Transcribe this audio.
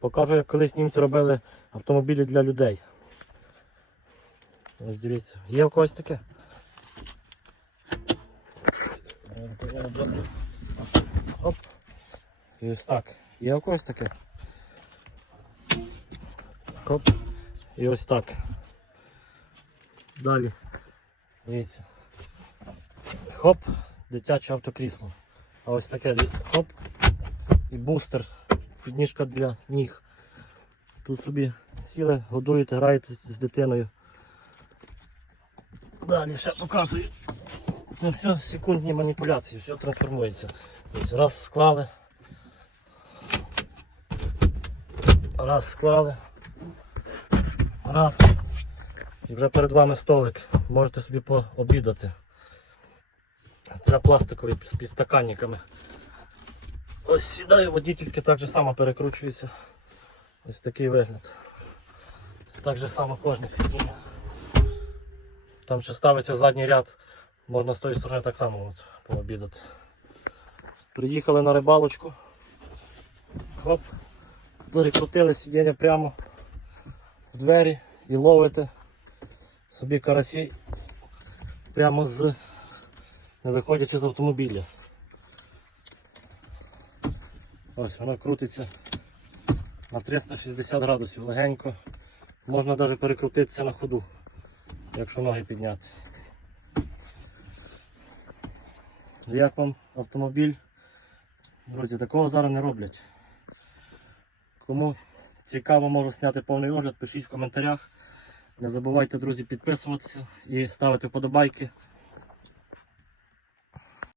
Покажу, як колись німці робили автомобілі для людей. Ось дивіться, є у когось таке? Оп. І ось так. Є у когось таке? Хоп. І ось так. Далі. Дивіться. Хоп, дитяче автокрісло. А ось таке дивіться. Хоп. І бустер. Підніжка для ніг. Тут собі сіли, годуєте, граєте з дитиною. Далі ще показую. Це все секундні маніпуляції, все трансформується. Ось раз склали. Раз склали. Раз. І вже перед вами столик. Можете собі пообідати. Це пластикові з підстаканниками. Ось сідаю, водительське так же само перекручується. Ось такий вигляд. Так же само кожне сидіння. Там ще ставиться задній ряд, можна з тої сторони так само от, пообідати. Приїхали на рибалочку. Хоп, перекрутили сидіння прямо в двері і ловите собі карасі прямо з не виходячи з автомобіля. Ось воно крутиться на 360 градусів легенько. Можна навіть перекрутитися на ходу, якщо ноги підняти. Як вам автомобіль? Друзі, такого зараз не роблять. Кому цікаво, можу зняти повний огляд, пишіть в коментарях. Не забувайте, друзі, підписуватися і ставити вподобайки.